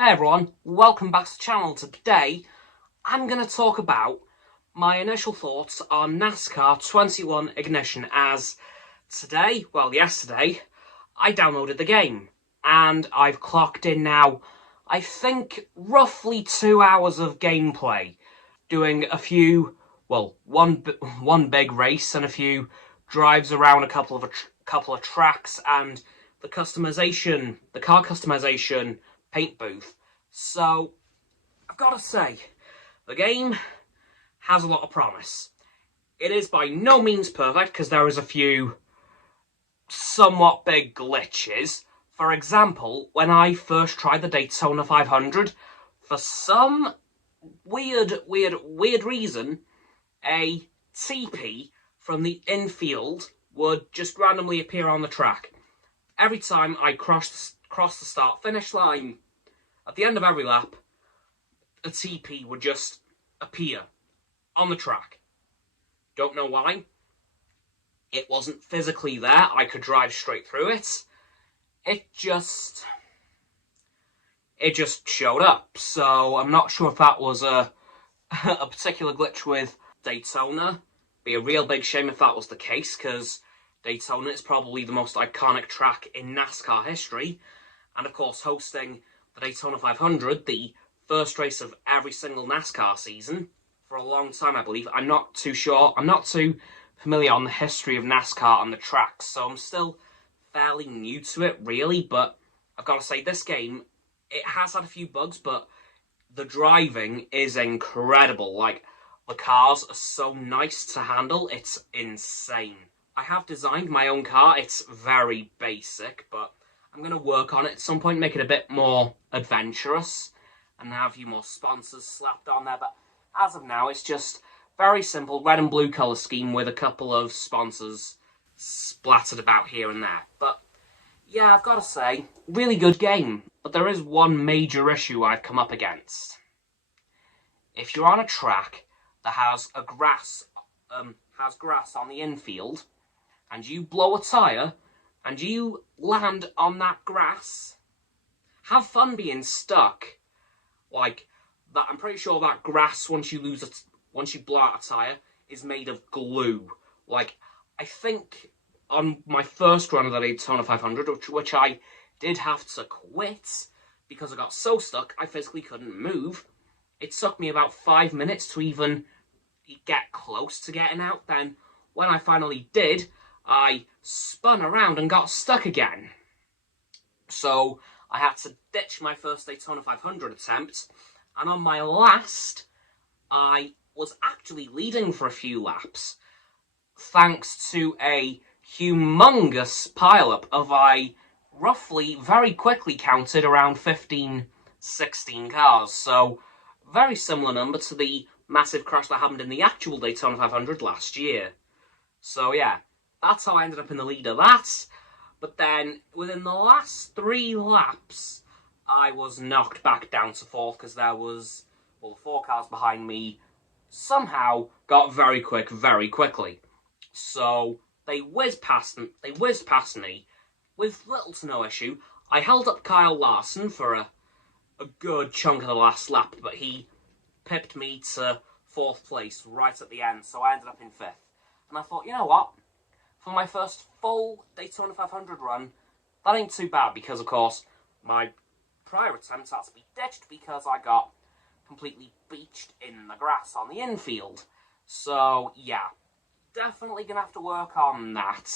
Hey everyone, welcome back to the channel. Today, I'm going to talk about my initial thoughts on NASCAR 21 Ignition as yesterday, I downloaded the game and I've clocked in now, I think, roughly 2 hours of gameplay, doing a few, one big race and a few drives around a couple of tracks and the car customization paint booth. So, I've got to say, the game has a lot of promise. It is by no means perfect, because there is a few somewhat big glitches. For example, when I first tried the Daytona 500, for some weird reason, a TP from the infield would just randomly appear on the track. Every time I crossed the start-finish line, at the end of every lap, a TP would just appear on the track. Don't know why. It wasn't physically there. I could drive straight through it. It just showed up. So I'm not sure if that was a particular glitch with Daytona. Be a real big shame if that was the case, because Daytona is probably the most iconic track in NASCAR history. And of course, hosting the Daytona 500, the first race of every single NASCAR season, for a long time, I believe. I'm not too sure. I'm not too familiar on the history of NASCAR on the tracks, so I'm still fairly new to it, really. But I've got to say, this game, it has had a few bugs, but the driving is incredible. Like, the cars are so nice to handle, it's insane. I have designed my own car. It's very basic, but I'm going to work on it at some point, make it a bit more adventurous, and have a few more sponsors slapped on there. But as of now, it's just very simple red and blue colour scheme with a couple of sponsors splattered about here and there. But yeah, I've got to say, really good game. But there is one major issue I've come up against. If you're on a track that has grass on the infield, and you blow a tyre, and you land on that grass, have fun being stuck. Like, that, I'm pretty sure that grass, once you blow out a tyre, is made of glue. Like, I think on my first run of the Daytona 500, which I did have to quit, because I got so stuck, I physically couldn't move. It took me about 5 minutes to even get close to getting out. Then, when I finally did, I spun around and got stuck again. So I had to ditch my first Daytona 500 attempt, and on my last, I was actually leading for a few laps, thanks to a humongous pileup of, I roughly, very quickly counted, around 15, 16 cars. So, very similar number to the massive crash that happened in the actual Daytona 500 last year. So yeah, that's how I ended up in the lead of that. But then, within the last 3 laps, I was knocked back down to 4th, because there was, the 4 cars behind me somehow got very quick very quickly. So, they whizzed past me with little to no issue. I held up Kyle Larson for a good chunk of the last lap, but he pipped me to 4th place right at the end, so I ended up in 5th. And I thought, you know what? For my first full Daytona 500 run, that ain't too bad, because, of course, my prior attempt had to be ditched because I got completely beached in the grass on the infield. So, yeah, definitely going to have to work on that.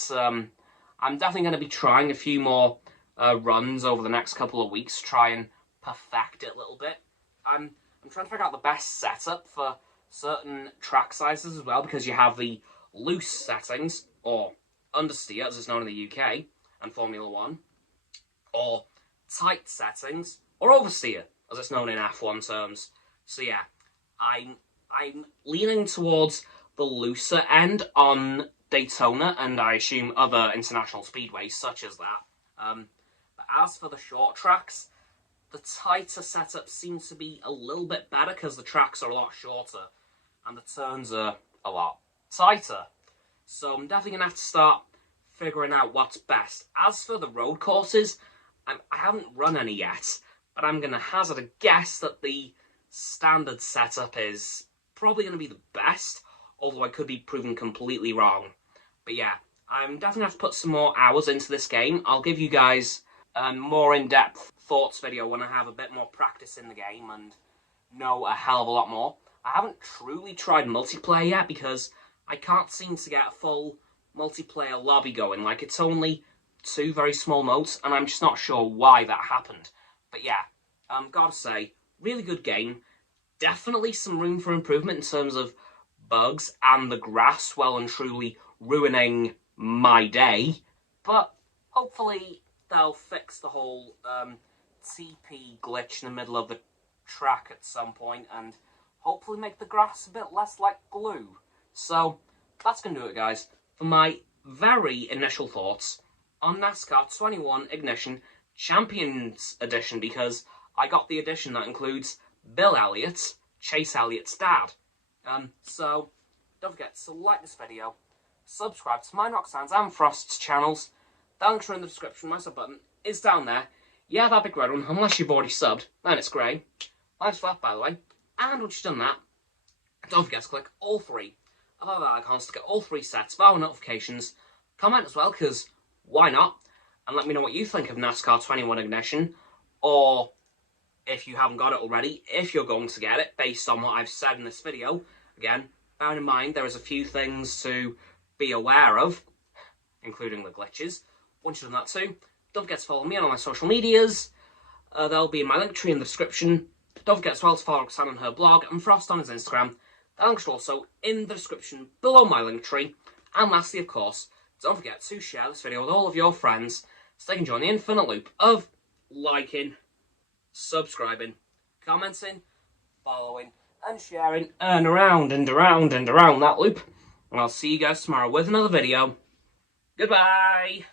I'm definitely going to be trying a few more runs over the next couple of weeks, try and perfect it a little bit. I'm trying to figure out the best setup for certain track sizes as well, because you have the loose settings, or understeer, as it's known in the UK and Formula 1, or tight settings, or oversteer, as it's known in F1 terms. So yeah, I'm leaning towards the looser end on Daytona, and I assume other international speedways such as that. But as for the short tracks, the tighter setup seems to be a little bit better, because the tracks are a lot shorter and the turns are a lot tighter. So I'm definitely going to have to start figuring out what's best. As for the road courses, I haven't run any yet, but I'm going to hazard a guess that the standard setup is probably going to be the best, although I could be proven completely wrong. But yeah, I'm definitely going to have to put some more hours into this game. I'll give you guys a more in-depth thoughts video when I have a bit more practice in the game and know a hell of a lot more. I haven't truly tried multiplayer yet because I can't seem to get a full multiplayer lobby going. Like, it's only 2 very small modes, and I'm just not sure why that happened. But yeah, gotta say, really good game. Definitely some room for improvement in terms of bugs and the grass well and truly ruining my day. But hopefully they'll fix the whole TP glitch in the middle of the track at some point and hopefully make the grass a bit less like glue. So that's going to do it, guys, for my very initial thoughts on NASCAR 21 Ignition Champions Edition, because I got the edition that includes Bill Elliott, Chase Elliott's dad. So don't forget to like this video, subscribe to mine, Roxanne's and Frost's channels. The links are in the description. My sub button is down there. Yeah, that big red one, unless you've already subbed, then it's grey. Mine's flat, by the way. And once you've done that, don't forget to click all 3 of our icons to get all 3 sets of our notifications. Comment as well, because why not? And let me know what you think of NASCAR 21 Ignition, or if you haven't got it already, if you're going to get it, based on what I've said in this video. Again, bear in mind there is a few things to be aware of, including the glitches. Once you've done that too, don't forget to follow me on all my social medias. They'll be in my link tree in the description. Don't forget as well to follow Roxanne on her blog and Frost on his Instagram. The links are also in the description below my link tree. And lastly, of course, don't forget to share this video with all of your friends so they can join the infinite loop of liking, subscribing, commenting, following, and sharing, and around and around and around that loop. And I'll see you guys tomorrow with another video. Goodbye!